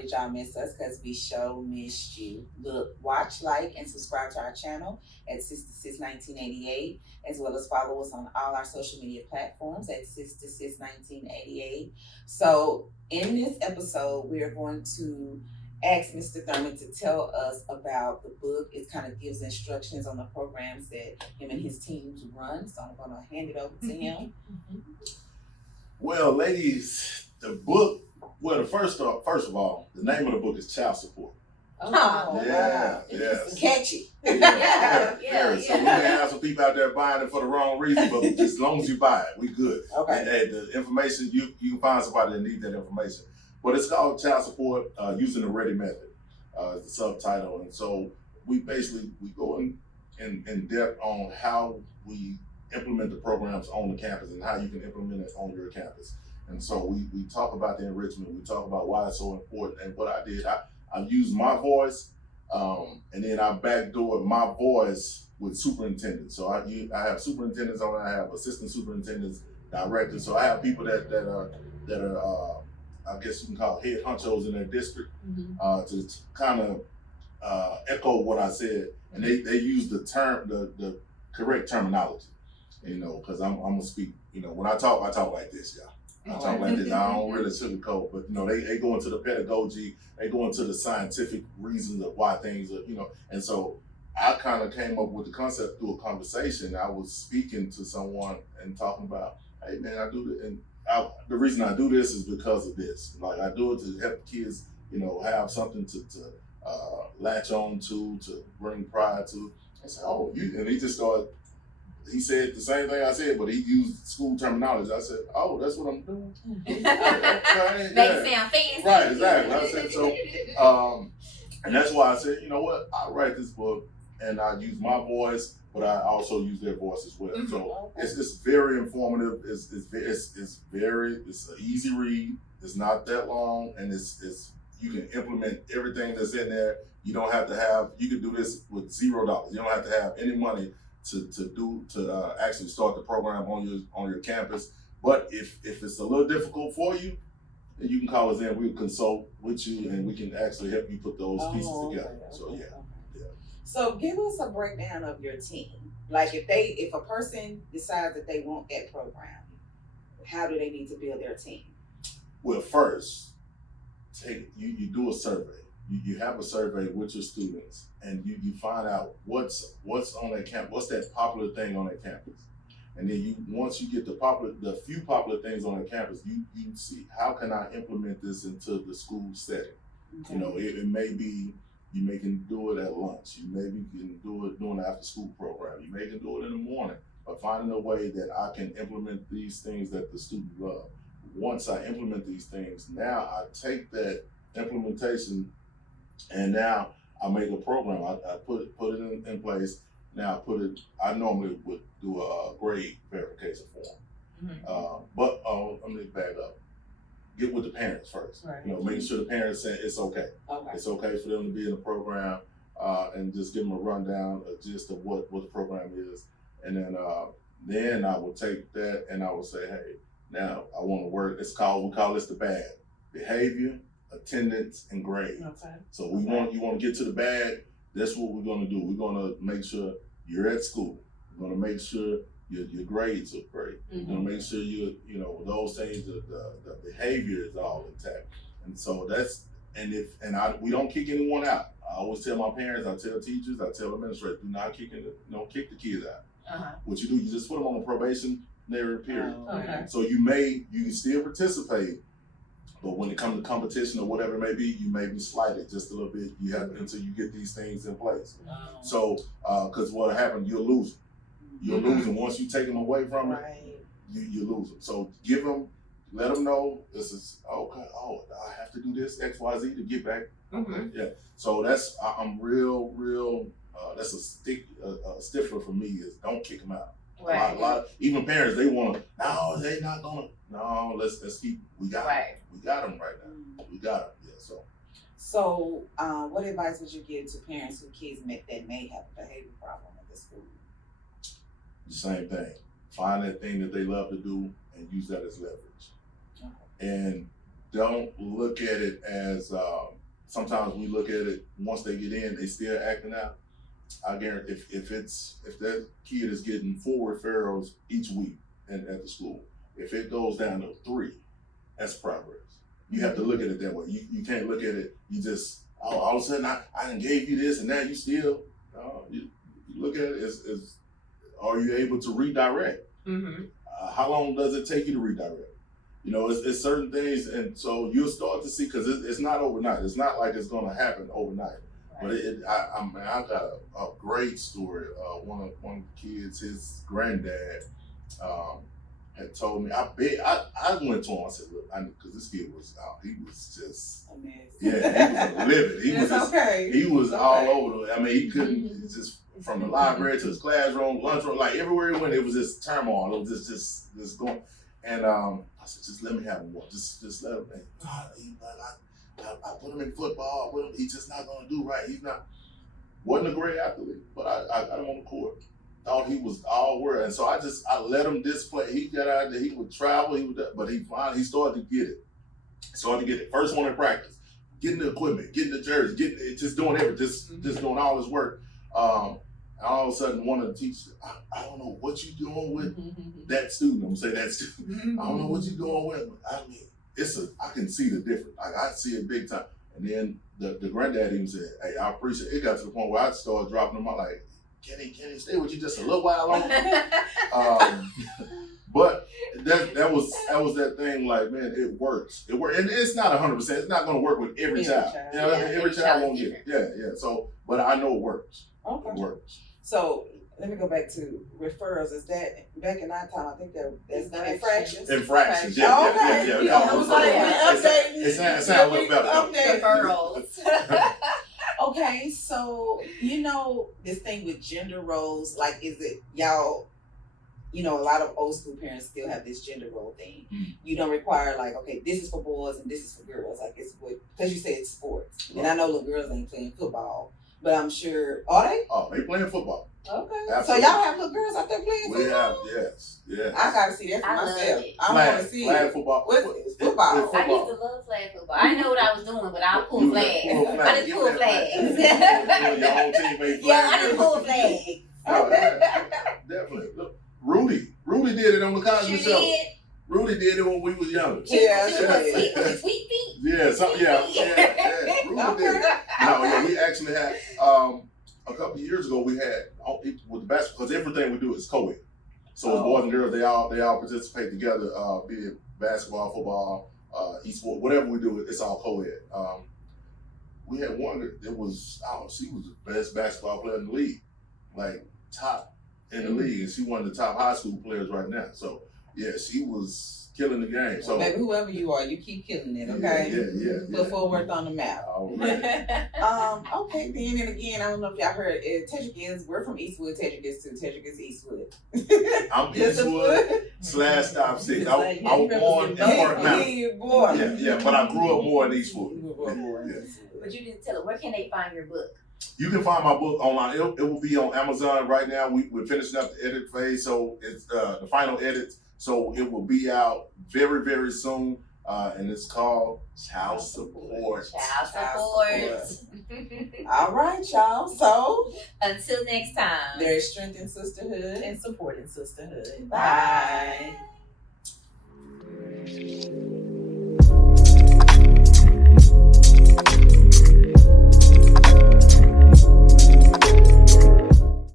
did y'all miss us? Because we sure missed you. Look, watch, like, and subscribe to our channel at Sister Sis 1988, as well as follow us on all our social media platforms at Sister Sis 1988. So in this episode, we are going to ask Mr. Thurman to tell us about the book. It kind of gives instructions on the programs that him and his teams run. So I'm going to hand it over to him. Well, ladies, the book, first of all, the name of the book is Child Support. Oh, yeah, it's catchy. Yeah. So we may have some people out there buying it for the wrong reason, but as long as you buy it, we good. Okay. And the information, you can find somebody that needs that information. But it's called Child Support Using the Ready Method, is the subtitle. And so we go in depth on how we implement the programs on the campus and how you can implement it on your campus. And so we talk about the enrichment, we talk about why it's so important. And what I did, I used my voice, and then I backdoored my voice with superintendents. So I have superintendents on it, I have assistant superintendents, directors. So I have people that are I guess you can call head honchos in their district, to kind of echo what I said, and they use the correct terminology, because I'm gonna speak. When I talk like this, y'all. I talk like this. I don't really sugarcoat, but they go into the pedagogy, they go into the scientific reasons of why things are, and so I kind of came up with the concept through a conversation. I was speaking to someone and talking about, hey man, I do this, and the reason I do this is because of this. Like I do it to help kids, have something to latch on to bring pride to. I said, and he just started. He said the same thing I said, but he used school terminology. I said, that's what I'm doing. Make it sound fancy. Right, exactly. I said so, and that's why I said, you know what? I write this book and I use my voice, but I also use their voice as well. So it's very informative. It's an easy read. It's not that long, and it's you can implement everything that's in there. You don't have to have. You can do this with $0. You don't have to have any money to actually start the program on your campus. But if it's a little difficult for you, then you can call us in. We'll consult with you, and we can actually help you put those pieces together. So yeah. So give us a breakdown of your team. Like if a person decides that they want that program, how do they need to build their team? Well, first, you do a survey. You have a survey with your students, and you find out what's on that campus, what's that popular thing on that campus, and then once you get the few popular things on that campus, you see how can I implement this into the school setting. Okay. It may be you can do it at lunch, you maybe can do it during the after school program, you may can do it in the morning, but finding a way that I can implement these things that the students love. Once I implement these things, now I take that implementation and now I make a program. I put it in place. Now I normally would do a grade verification form. But let me back up. Get with the parents first. Right. Making sure the parents say it's okay. It's okay for them to be in the program, and just give them a rundown, a gist of what the program is. And then I will take that and I will say, hey, now I want to work. We call this the BAD: behavior, attendance, and grade. Okay. So you want to get to the BAD. That's what we're going to do. We're going to make sure you're at school. We're going to make sure your grades are great. We're going to make sure those things, the behavior is all intact. And so we don't kick anyone out. I always tell my parents, I tell teachers, I tell administrators, do not kick the kids out. What you do, you just put them on a probationary period. Okay. So you can still participate, but when it comes to competition or whatever it may be, you may be slighted just a little bit. You have until you get these things in place. So, because what happened, you'll lose them. You'll lose them once you take them away from it. You lose them. So let them know this is okay. Oh, I have to do this X, Y, Z to get back. Yeah. So I'm real. That's a stifler for me is don't kick them out. Right. A lot of even parents, they want to. No, they're not gonna. No, let's keep. We got them. We got them right now. We got them. Yeah. So, what advice would you give to parents whose kids that may have a behavior problem at the school? The same thing. Find that thing that they love to do and use that as leverage. And don't look at it as, sometimes we look at it, once they get in, they still acting out. I guarantee if that kid is getting 4 referrals each week at the school, if it goes down to 3, that's progress. You have to look at it that way. You can't look at it, you just, all of a sudden I done gave you this and now you still, you look at it as are you able to redirect? Mm-hmm. How long does it take you to redirect? You know, it's certain things, and so you'll start to see, because it's not overnight. It's not like it's going to happen overnight. But I got a great story. One of the kids, his granddad had told me. I went to him. I said, "Look, because this kid was he was just he was livid. He was just, he was all over the. I mean, he couldn't just from the library to his classroom, lunchroom, like everywhere he went, it was just turmoil. It was just going. And I said, just let me have him. Just let him. I put him in football. He's just not gonna do right. He's not. Wasn't a great athlete, but I got him on the court. Thought he was all world, and so I let him display. He got out there. He would travel. But he started to get it. First one in practice, getting the equipment, getting the jersey, just doing everything, just doing all his work. And all of a sudden, one of the teachers, I don't know what you're doing with that student. I'm gonna say that student. I don't know what you're doing with him. I mean, I can see the difference. Like, I see it big time. And then the granddad even said, "Hey, I appreciate it." It got to the point where I started dropping him out like, can he stay with you just a little while longer? But that was that thing, like, man, it works. It works. And it's not 100%. It's not going to work with every child. You know, every child won't get it. Yeah. So, but I know it works. Okay. It works. So let me go back to referrals. Is that back in our time? I think that's not infractions. Infractions. Yeah. I was like, it sounds a little better. Referrals. Okay, so this thing with gender roles, like, is it y'all? A lot of old school parents still have this gender role thing. Mm-hmm. You don't require, like, okay, this is for boys and this is for girls. Like, it's because you say it's sports, and I know little girls ain't playing football. But I'm sure, are they? Oh, they playing football. Okay. Absolutely. So y'all have little girls out there playing football? We have, yes. I gotta see that for myself. I want to see flag football. What's football? I used to love flag football. I didn't know what I was doing, but I'll pull flags. I just pull flags. Your own teammate. Yeah, I just pull flags. Okay. Definitely. Look, Rudy did it on the Cosby Show. Rudy did it when we was younger. Yeah. Sweet feet. Yeah. Rudy did it. No, we actually had a couple of years ago. We had with the basketball, because everything we do is co-ed. So it's boys and girls. They all participate together. Be it basketball, football, e-sport, whatever we do, it's all co-ed. We had one that was she was the best basketball player in the league, like top in the league, and she one of the top high school players right now. So yeah, she was killing the game. So maybe whoever you are, you keep killing it, okay? Yeah. Put Fort Worth on the map. All right. Okay, then and again, I don't know if y'all heard Tedt, we're from Eastwood. Tedt too. Tedt Eastwood. I'm Eastwood / Stop 6. I was born in Park Mountain. Yeah, but I grew up more in Eastwood. But you didn't tell them, where can they find your book? You can find my book online. It will be on Amazon right now. We're finishing up the edit phase, so it's the final edits. So it will be out very, very soon, and it's called Child Support. All right, y'all. So until next time, there is strength in sisterhood and support in sisterhood. Bye.